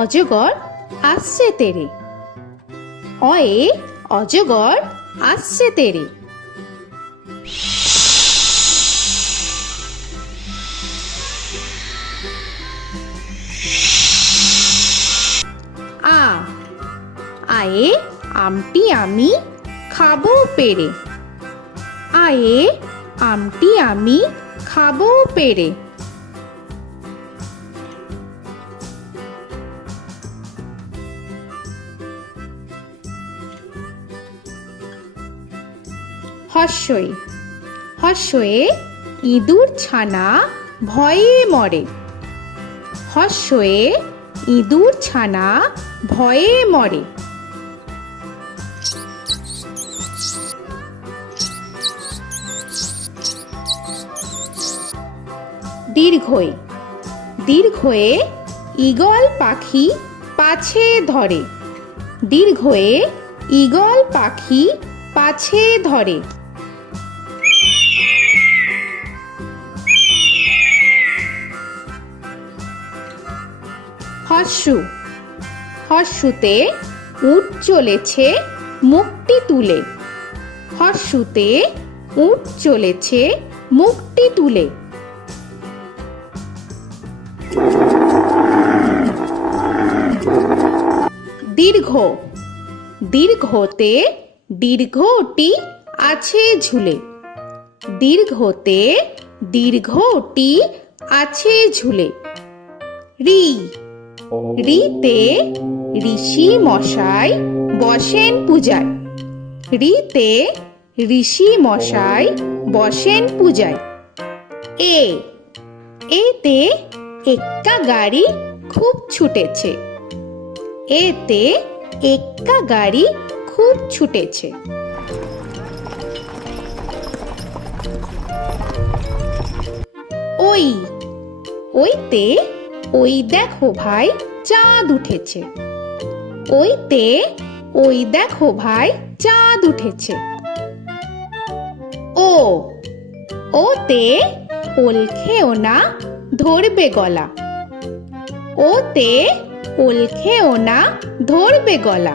অজগর আসছে তেরে। অয়ে অজগর আসছে তেরে। আ আয়ে আমটি আমি খাবো পেরে। আয়ে আমটি আমি খাবো পেরে। হর্ষই হর্ষয়ে ইঁদুর ছানা ভয়ে মরে। হর্ষয়ে ইঁদুর ছানা ভয়ে মরে। দীর্ঘই দীর্ঘয়ে ঈগল পাখি পাছে ধরে। দীর্ঘয়ে ঈগল পাখি পাছে ধরে। হর্ষু হর্ষুতে উট চলেছে মুখটি তুলে। হর্ষুতে উট চলেছে মুখটি তুলে। দীর্ঘ দীর্ঘতে দীর্ঘটি আছে ঝুলে। দীর্ঘতে দীর্ঘটি আছে ঝুলে। রি রিতে ঋষি মশাই বসেন পূজায়। রিতে ঋষি মশাই বসেন পূজায়। এ এতে এক্কা গাড়ি খুব ছুটেছে। এতে এক্কা গাড়ি খুব ছুটেছে। ওই ওইতে ওই দেখো ভাই চাঁদ উঠেছে। ওইতে ওই দেখো ভাই চাঁদ উঠেছে। ও ওতে ওল খেও না ধরবে গলা। ওতে ওল খেও না ধরবে গলা।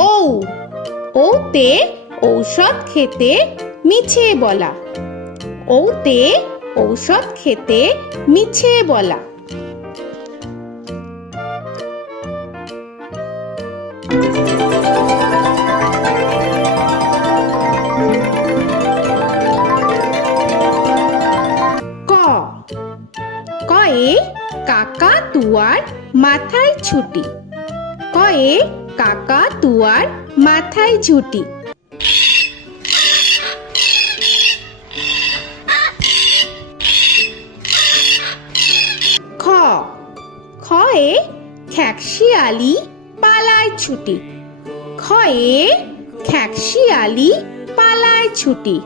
ঔ ওতে ঔষধ খেতে মিছে বলা। ওতে ঔষধ খেতে মিছে বলা। ক কয়ে কাকা তুয়ার মাথায় ছুটি। কয়ে কাকা তুয়ার মাথায় ঝুটি। খ খয়ে খ্যাকশিয়ালি পালায় ছুটি। খয়ে খ্যাকশিয়ালি পালায় ছুটি।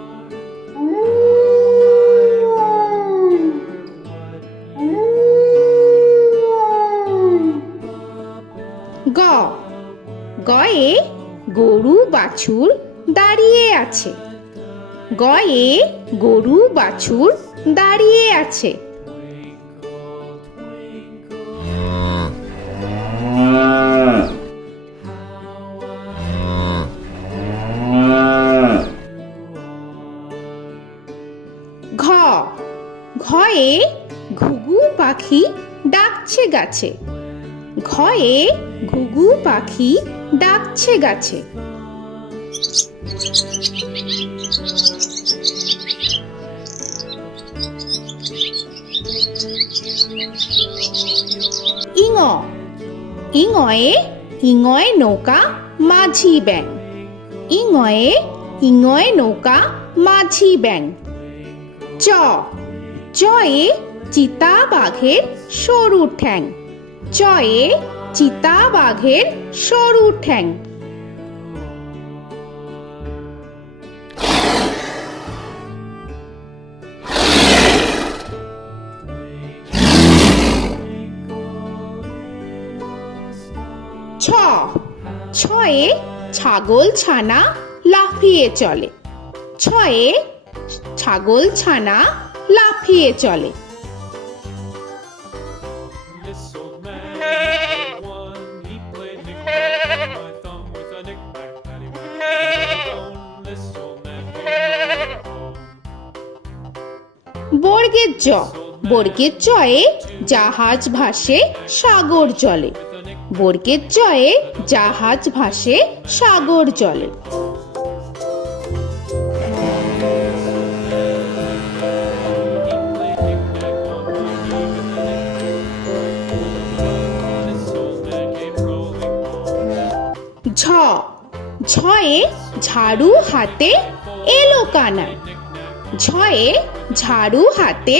গ গয়ে গরু বাছুর দাঁড়িয়ে আছে। গয়ে গরু বাছুর দাঁড়িয়ে আছে। ঘ ঘয়ে ঘুঘু পাখি ডাকছে গাছে। ঘয়ে ঘুঘু পাখি ডাকছে গাছে। ইঙ ইঙয়ে ইঙয় নৌকা মাঝি ব্যাং। ইঙয়ে ইঙয় নৌকা মাঝি ব্যাং। চ চয়ে চিতা বাঘের সরু ঠ্যাং। চয়ে চিতা বাঘের সরু ঠ্যাং। ছ ছয়ে ছাগল ছানা লাফিয়ে চলে। ছয়ে ছাগল ছানা লাফিয়ে চলে। This old man had one. He played knick-knack on my thumb with a knick-knack, paddywhack, this old man came home. বর্গের জ, বর্গের জয়ে জাহাজ ভাসে সাগর জলে। বর্গের জয়ে জাহাজ ভাসে সাগর জলে। ঝ, ঝয়ে ঝাড়ু হাতে এলো কানাই। ঝয়ে ঝাড়ু হাতে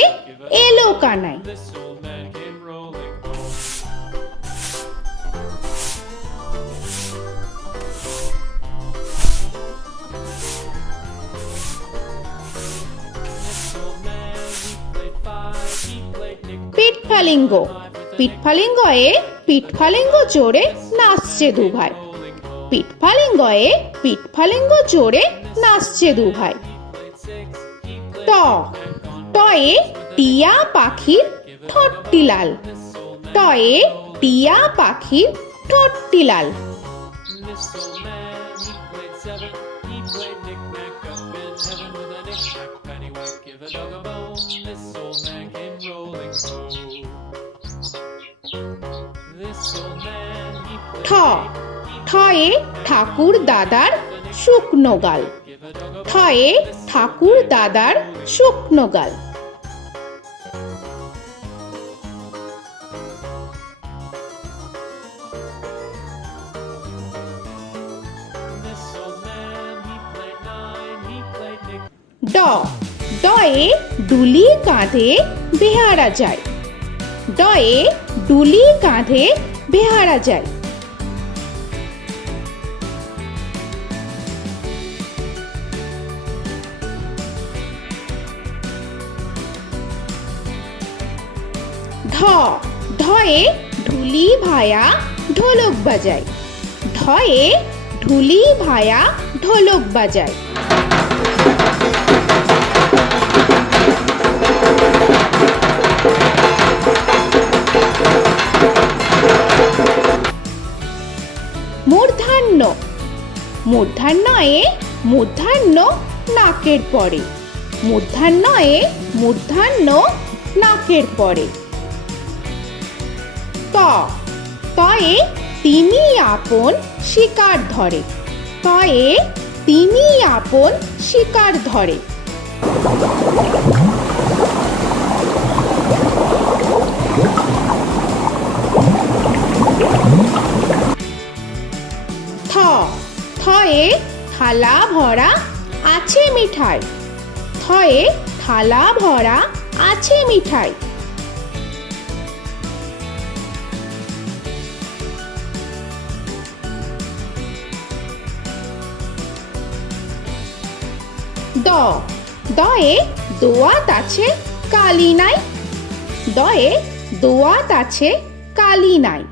এলো Kanai. This old man came rolling. This old man, he played five. He played knick-knack. পিঠফালিঙ্গ, পিঠফালিঙ্গয়ে পিঠফালিঙ্গ জোরে নাচছে দুভাই। পিঠফালিঙ্গয়ে পিঠফালিঙ্গ জোরে নাচছে দুভাই। ট, টয়ে টিয়া পাখির ঠোঁটটি লাল। টয়ে টিয়া পাখির ঠোঁটটি লাল। This old man, he played seven. He played knick-knack up in heaven with a knick-knack, paddywhack, give a dog a bone. This old man came rolling home. This old man, he ঠ, played ঠয়ে ঠাকুর দাদার শুকনো গাল। give a dog a ঠয়ে ঠাকুর দাদার শুকনো গাল। This old man, he played nine. He played knick. ড, ডয়ে ডুলি কাঁধে বেহারা যায়। ডয়ে ডুলি কাঁধে বেহারা যায়। ঢ, ঢয়ে ঢুলি ভায়া ঢোলক বাজায়। ঢয়ে ঢুলি ভায়া ঢোলক বাজায়। মূর্ধন্য, মূর্ধন্যয়ে মূর্ধন্য নাকের পরে। মূর্ধন্যয়ে মূর্ধন্য নাকের পরে। ত, তয়ে তিনি আপন শিকার ধরে। তয়ে তিনি আপন শিকার ধরে। থ, থয়ে থালা ভরা আছে মিঠাই। থয়ে থালা ভরা আছে মিঠাই। দ, দয়ে দোয়াত আছে কালি নাই। দয়ে দোয়াত আছে কালি নাই।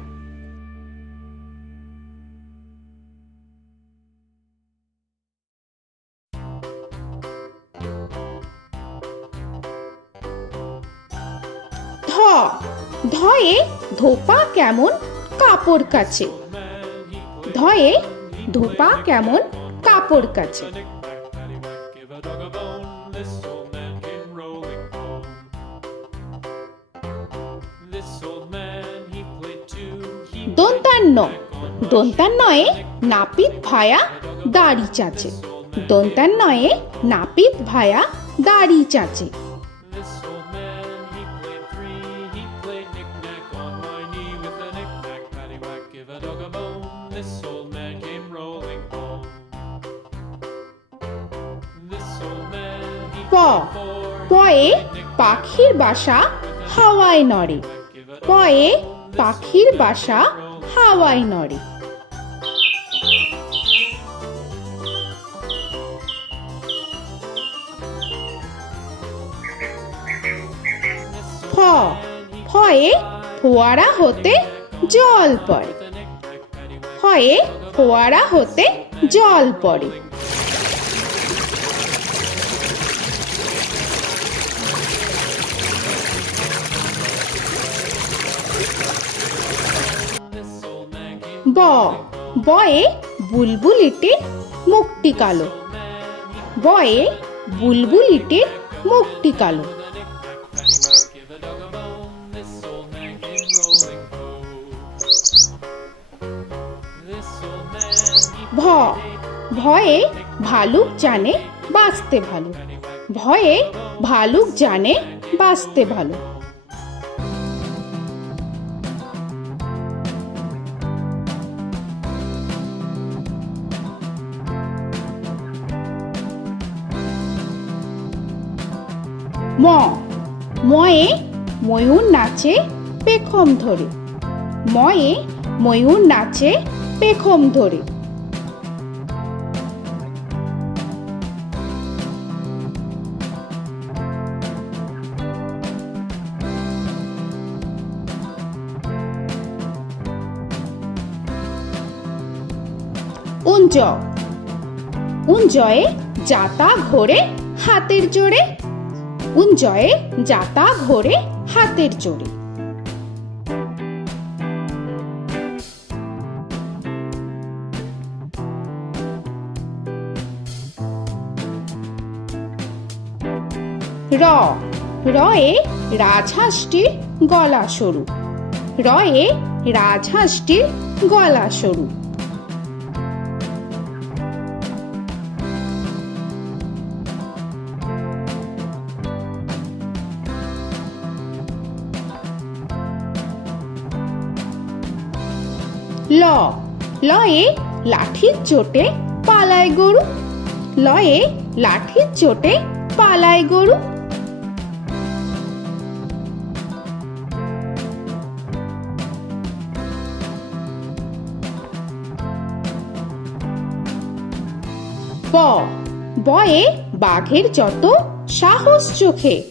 ধ, ধয়ে ধোপা কেমন কাপড় কাচে। ধয়ে ধোপা কেমন কাপড় কাচে। Knick-knack, paddywhack, give a dog a bone. This old man came rolling home. This old man, he played two. He দন্তান্ন, দন্তান্নয়ে নাপিত ভায়া দাড়ি চাচে। দন্তান্নয়ে নাপিত ভায়া দাড়ি চাচে। This old man, he played three. He played knick-knack on my knee with a knick-knack, paddywhack, give a dog a bone. This old man came rolling home. This old man, he প, played four. পয়ে পাখির বাসা হাওয়ায় নড়ে। পয়ে পাখির বাসা হাওয়ায় নড়ে। ফ, ফয়ে ফোয়ারা হতে জল পড়ে। ফয়ে ফোয়ারা হতে জল পড়ে। ব বয়ে বুলবুলিটির মুখটি কালো। বয়ে বুলবুলিটির মুখটি কালো। Give a dog a bone, this old man came rolling home. This old man, he ভ ভয়ে ভালুক জানে বাঁচতে ভালো। ভয়ে ভালুক জানে বাঁচতে ভালো। ম ময়ে ময়ূর নাচে পেখম ধরে। ময়ে ময়ূর নাচে পেখম ধরে। উঞ্জ উঞ্জয়ে যাতা ঘোরে হাতের জোরে। উঞ্জয়ে যাতা ঘোরে হাতের জোরে। র রয়ে রাজহাঁসটির গলা সরু। রয়ে রাজহাঁসটির গলা সরু। ল লয়ে লাঠির চোটে পালায় গরু। লয়ে লাঠির চোটে পালায় গরু। ব বয়ে বাঘের যত সাহস চোখে।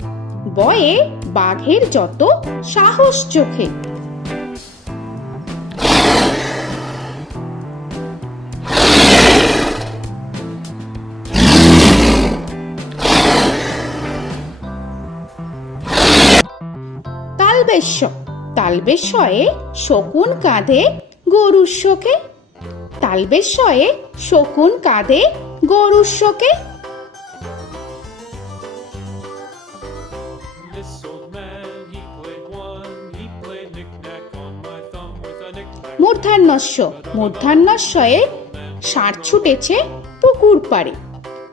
বয়ে বাঘের যত সাহস চোখে। তালবেশ্য তালবেশ্যয়ে শকুন কাঁধে গরুর শোকে। তালবেশ্যয়ে শকুন কাঁধে গরুর শোকে। This old man, he played one, he played knick-knack on my thumb with a knick-knack. মূর্ধন্যস্য মূর্ধন্যস্যয়ে ষাঁড় ছুটেছে পুকুর পাড়ে।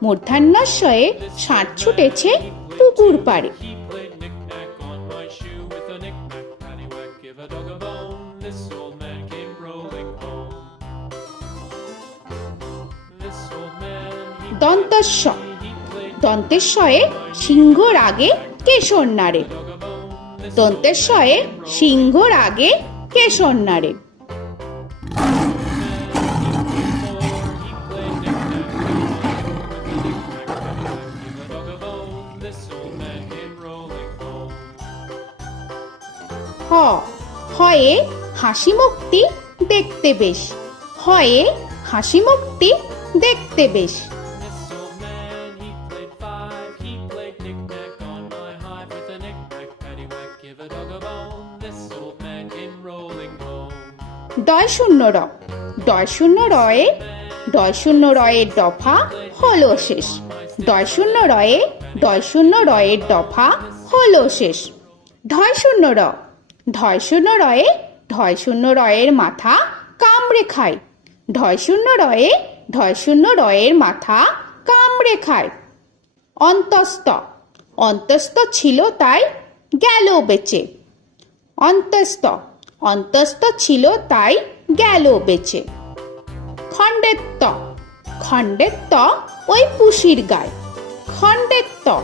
মূর্ধন্যস্যয়ে ষাঁড় ছুটেছে পুকুর পাড়ে। He played knick-knack on my shoe with a knick-knack, paddywhack, give a dog a bone. This old man came rolling home. This old man, he দন্তস্য played দন্তেশ্বয়ে সিংহর আগে কেশর নাড়ে। dog a bone. This দন্তেশ্বয়ে সিংহর আগে কেশর নাড়ে। হ হয়ে হাসি মুক্তি দেখতে বেশ। হয়ে হাসি মুক্তি দেখতে বেশ। This old man, he played five, he played knick-knack on my hive with a knick-knack, paddywhack, give a dog a bone. This old man came rolling home. ডয় শূন্য র ডয় শূন্য রয়ে ডয় শূন্য রয়ের দফা হলো শেষ। ডয় শূন্য রয়ে ডয় শূন্য রয়ের দফা হলো শেষ। ঢয় শূন্য র ঢয় শূন্য রয়ে ঢয় শূন্য রয়ের মাথা কামড়ে খায়। ঢয় শূন্য রয়ে ঢয় শূন্য রয়ের মাথা কামড়ে খায়। অন্তস্থ অন্তস্থ ছিল তাই গেল বেঁচে। অন্তস্থ অন্তস্থ ছিল তাই গেল বেঁচে। খণ্ডেত্ব খণ্ডেত্ব ওই পুষির গায়। খণ্ডেত্ব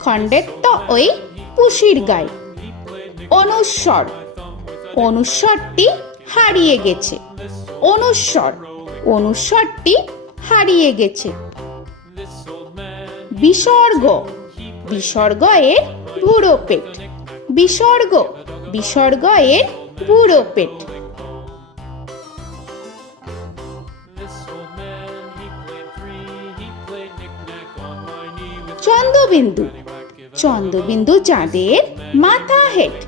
খণ্ডেত্ব ওই পুষির গায়। অনুস্বর অনুস্বরটি হারিয়ে গেছে। অনুস্বর অনুস্বরটি হারিয়ে গেছে। This old man, বিসর্গ বিসর্গ এর বুড়ো পেট। বিসর্গ বিসর্গ এর বুড়ো পেট। this old man, he played three, he played knick-knack on my knee with Chandrabindu paddywhack, give a Chandrabindu চাঁদের মাথা হেট।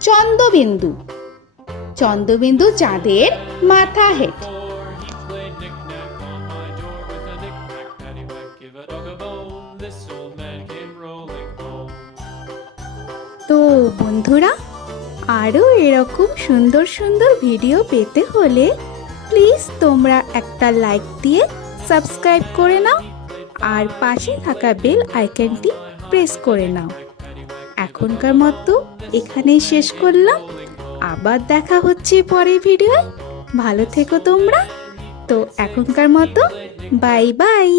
চন্দ্রবিন্দু চন্দ্রবিন্দু চাঁদের মাথা head. Or he played knick-knack on my door with a knick-knack, paddywhack, give a dog a bone. This old man came rolling home. তো বন্ধুরা, আরও এরকম সুন্দর সুন্দর ভিডিও পেতে হলে প্লিজ তোমরা একটা লাইক দিয়ে সাবস্ক্রাইব করে নাও আর পাশে থাকা বেল আইকনটি প্রেস করে নাও। এখনকার মতো এখানেই শেষ করলাম, আবার দেখা হচ্ছে পরের ভিডিওয়। ভালো থেকো তোমরা। তো এখনকার মতো বাই বাই।